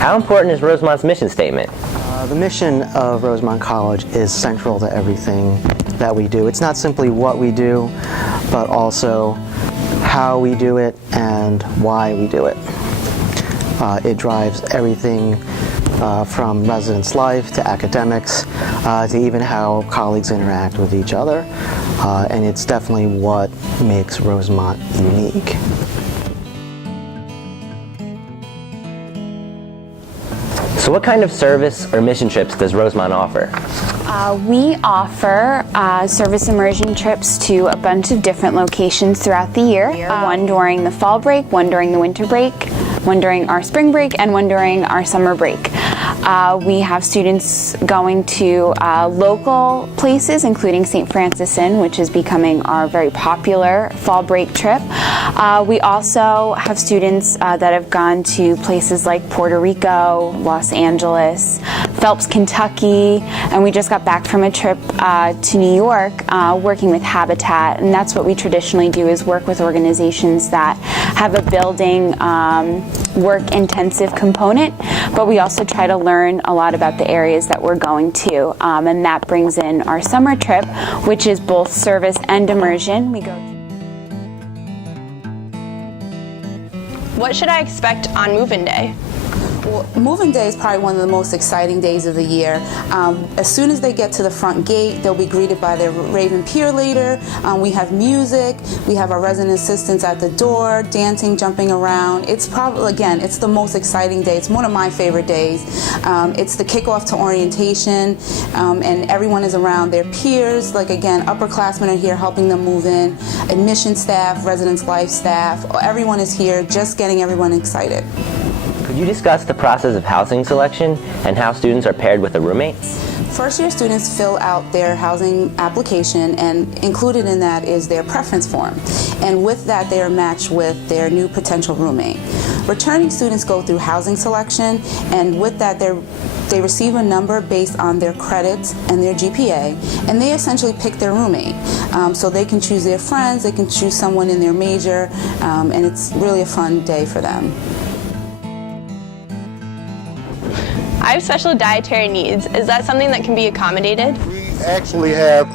How important is Rosemont's mission statement? The mission of Rosemont College is central to everything that we do. It's not simply what we do, but also how we do it and why we do it. It drives everything from residence life to academics to even how colleagues interact with each other. And it's definitely what makes Rosemont unique. So what kind of service or mission trips does Rosemont offer? We offer service immersion trips to a bunch of different locations throughout the year. One during the fall break, one during the winter break, one during our spring break, and one during our summer break. We have students going to local places, including St. Francis Inn, which is becoming our very popular fall break trip. We also have students that have gone to places like Puerto Rico, Los Angeles, Phelps, Kentucky, and we just got back from a trip to New York working with Habitat, and that's what we traditionally do, is work with organizations that have a building work-intensive component, but we also try to learn a lot about the areas that we're going to, and that brings in our summer trip, which is both service and immersion. We go. What should I expect on move-in day? Well, move-in day is probably one of the most exciting days of the year. As soon as they get to the front gate, they'll be greeted by their Raven peer leader. We have music. We have our resident assistants at the door, dancing, jumping around. It's probably, again, it's the most exciting day. It's one of my favorite days. It's the kickoff to orientation, and everyone is around their peers. Like, again, upperclassmen are here helping them move in. Admission staff, residence life staff, everyone is here just getting everyone excited. Could you discuss the process of housing selection and how students are paired with a roommate? First-year students fill out their housing application, and included in that is their preference form. And with that, they are matched with their new potential roommate. Returning students go through housing selection, and with that, they receive a number based on their credits and their GPA, and they essentially pick their roommate. So they can choose their friends, they can choose someone in their major, and it's really a fun day for them. I have special dietary needs. Is that something that can be accommodated? We actually have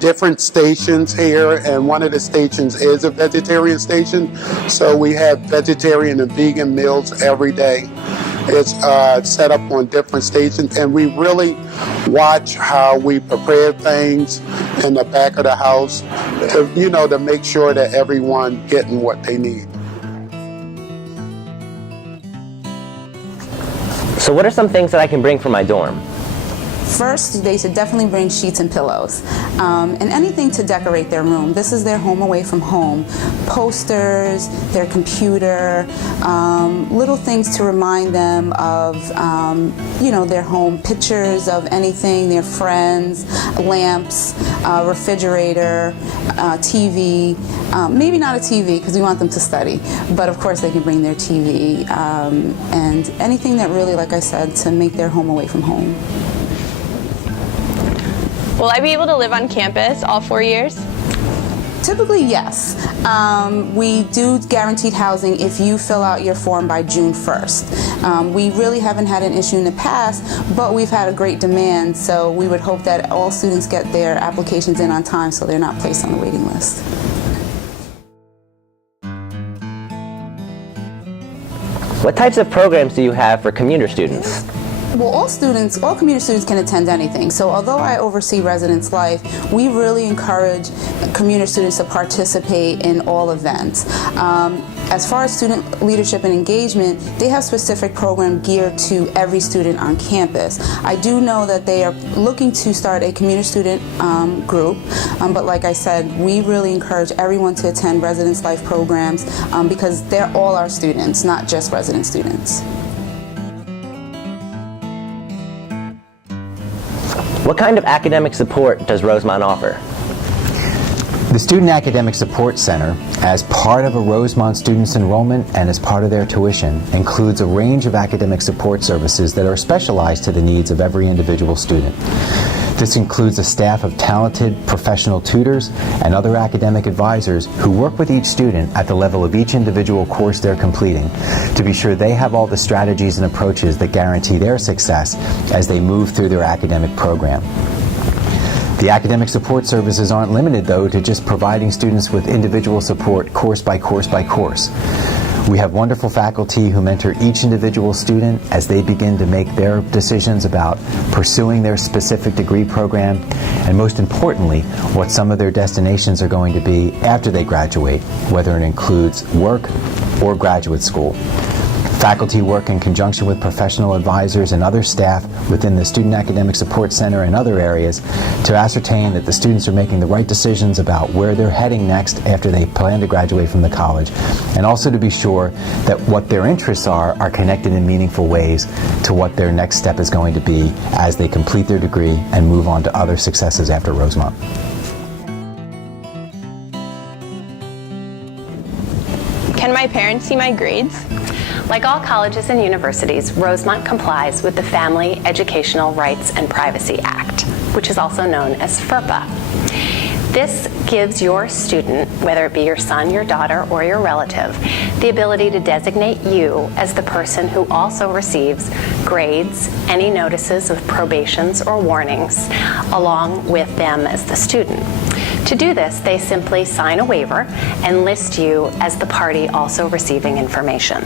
different stations here, and one of the stations is a vegetarian station. So we have vegetarian and vegan meals every day. It's set up on different stations, and we really watch how we prepare things in the back of the house, to make sure that everyone getting what they need. So what are some things that I can bring from my dorm? First, they should definitely bring sheets and pillows, and anything to decorate their room. This is their home away from home. Posters, their computer, little things to remind them of, their home. Pictures of anything, their friends, lamps, refrigerator, TV. Maybe not a TV because we want them to study, but of course they can bring their TV, and anything that really, like I said, to make their home away from home. Will I be able to live on campus all 4 years? Typically, yes. We do guaranteed housing if you fill out your form by June 1st. We really haven't had an issue in the past, but we've had a great demand, so we would hope that all students get their applications in on time so they're not placed on the waiting list. What types of programs do you have for commuter students? Well, all commuter students can attend anything. So although I oversee residence life, we really encourage commuter students to participate in all events. As far as student leadership and engagement, they have specific programs geared to every student on campus. I do know that they are looking to start a commuter student group, but like I said, we really encourage everyone to attend residence life programs because they're all our students, not just resident students. What kind of academic support does Rosemont offer? The Student Academic Support Center, as part of a Rosemont student's enrollment and as part of their tuition, includes a range of academic support services that are specialized to the needs of every individual student. This includes a staff of talented professional tutors and other academic advisors who work with each student at the level of each individual course they're completing to be sure they have all the strategies and approaches that guarantee their success as they move through their academic program. The academic support services aren't limited, though, to just providing students with individual support course by course by course. We have wonderful faculty who mentor each individual student as they begin to make their decisions about pursuing their specific degree program, and most importantly, what some of their destinations are going to be after they graduate, whether it includes work or graduate school. Faculty work in conjunction with professional advisors and other staff within the Student Academic Support Center and other areas to ascertain that the students are making the right decisions about where they're heading next after they plan to graduate from the college, and also to be sure that what their interests are connected in meaningful ways to what their next step is going to be as they complete their degree and move on to other successes after Rosemont. Can my parents see my grades? Like all colleges and universities, Rosemont complies with the Family Educational Rights and Privacy Act, which is also known as FERPA. This gives your student, whether it be your son, your daughter, or your relative, the ability to designate you as the person who also receives grades, any notices of probations or warnings, along with them as the student. To do this, they simply sign a waiver and list you as the party also receiving information.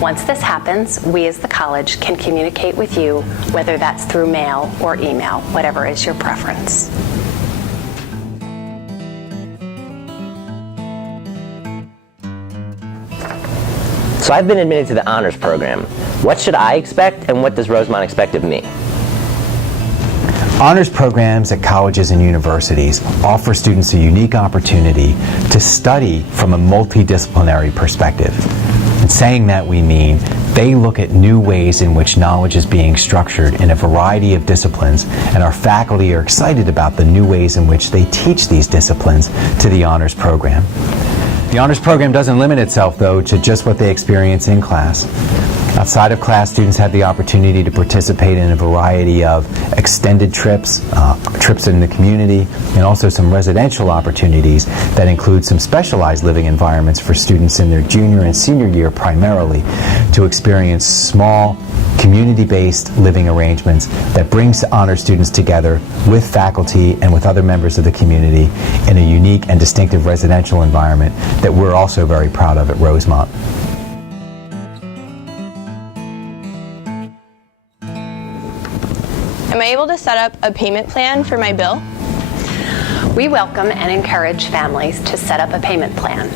Once this happens, we as the college can communicate with you, whether that's through mail or email, whatever is your preference. So I've been admitted to the honors program. What should I expect, and what does Rosemont expect of me? Honors programs at colleges and universities offer students a unique opportunity to study from a multidisciplinary perspective. In saying that, we mean they look at new ways in which knowledge is being structured in a variety of disciplines, and our faculty are excited about the new ways in which they teach these disciplines to the honors program. The honors program doesn't limit itself, though, to just what they experience in class. Outside of class, students have the opportunity to participate in a variety of extended trips, trips in the community, and also some residential opportunities that include some specialized living environments for students in their junior and senior year primarily to experience small, community-based living arrangements that brings honor students together with faculty and with other members of the community in a unique and distinctive residential environment that we're also very proud of at Rosemont. Am I able to set up a payment plan for my bill? We welcome and encourage families to set up a payment plan.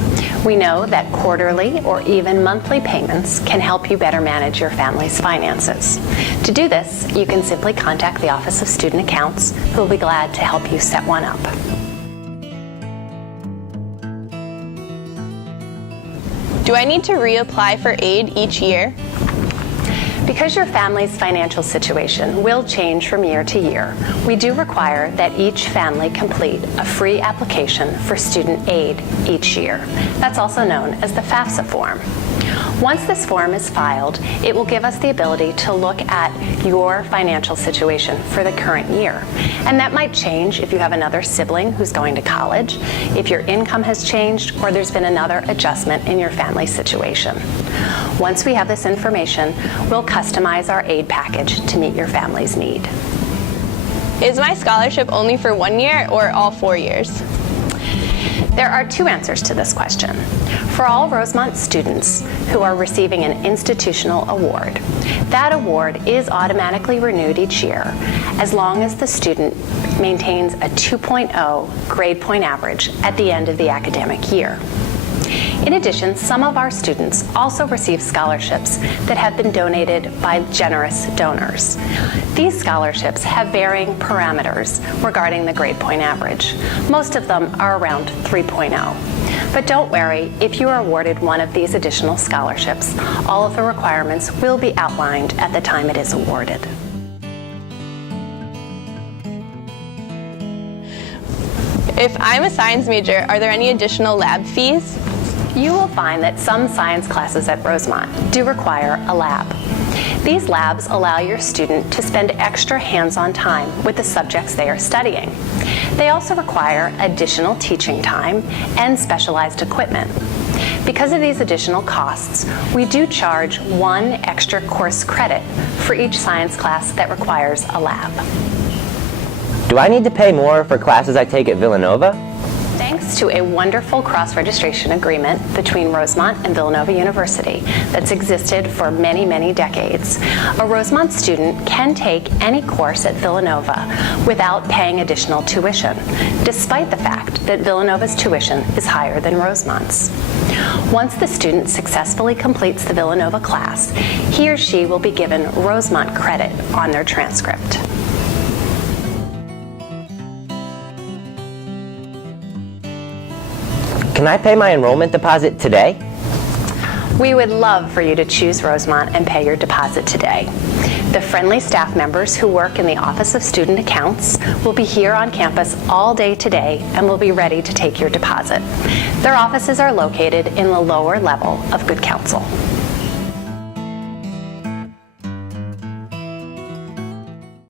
We know that quarterly or even monthly payments can help you better manage your family's finances. To do this, you can simply contact the Office of Student Accounts, who will be glad to help you set one up. Do I need to reapply for aid each year? Because your family's financial situation will change from year to year, we do require that each family complete a free application for student aid each year. That's also known as the FAFSA form. Once this form is filed, it will give us the ability to look at your financial situation for the current year. And that might change if you have another sibling who's going to college, if your income has changed, or there's been another adjustment in your family situation. Once we have this information, we'll customize our aid package to meet your family's need. Is my scholarship only for 1 year or all 4 years? There are two answers to this question. For all Rosemont students who are receiving an institutional award, that award is automatically renewed each year as long as the student maintains a 2.0 grade point average at the end of the academic year. In addition, some of our students also receive scholarships that have been donated by generous donors. These scholarships have varying parameters regarding the grade point average. Most of them are around 3.0. But don't worry, if you are awarded one of these additional scholarships, all of the requirements will be outlined at the time it is awarded. If I'm a science major, are there any additional lab fees? You will find that some science classes at Rosemont do require a lab. These labs allow your student to spend extra hands-on time with the subjects they are studying. They also require additional teaching time and specialized equipment. Because of these additional costs, we do charge 1 extra course credit for each science class that requires a lab. Do I need to pay more for classes I take at Villanova? Thanks to a wonderful cross-registration agreement between Rosemont and Villanova University that's existed for many, many decades, a Rosemont student can take any course at Villanova without paying additional tuition, despite the fact that Villanova's tuition is higher than Rosemont's. Once the student successfully completes the Villanova class, he or she will be given Rosemont credit on their transcript. Can I pay my enrollment deposit today? We would love for you to choose Rosemont and pay your deposit today. The friendly staff members who work in the Office of Student Accounts will be here on campus all day today and will be ready to take your deposit. Their offices are located in the lower level of Good Counsel.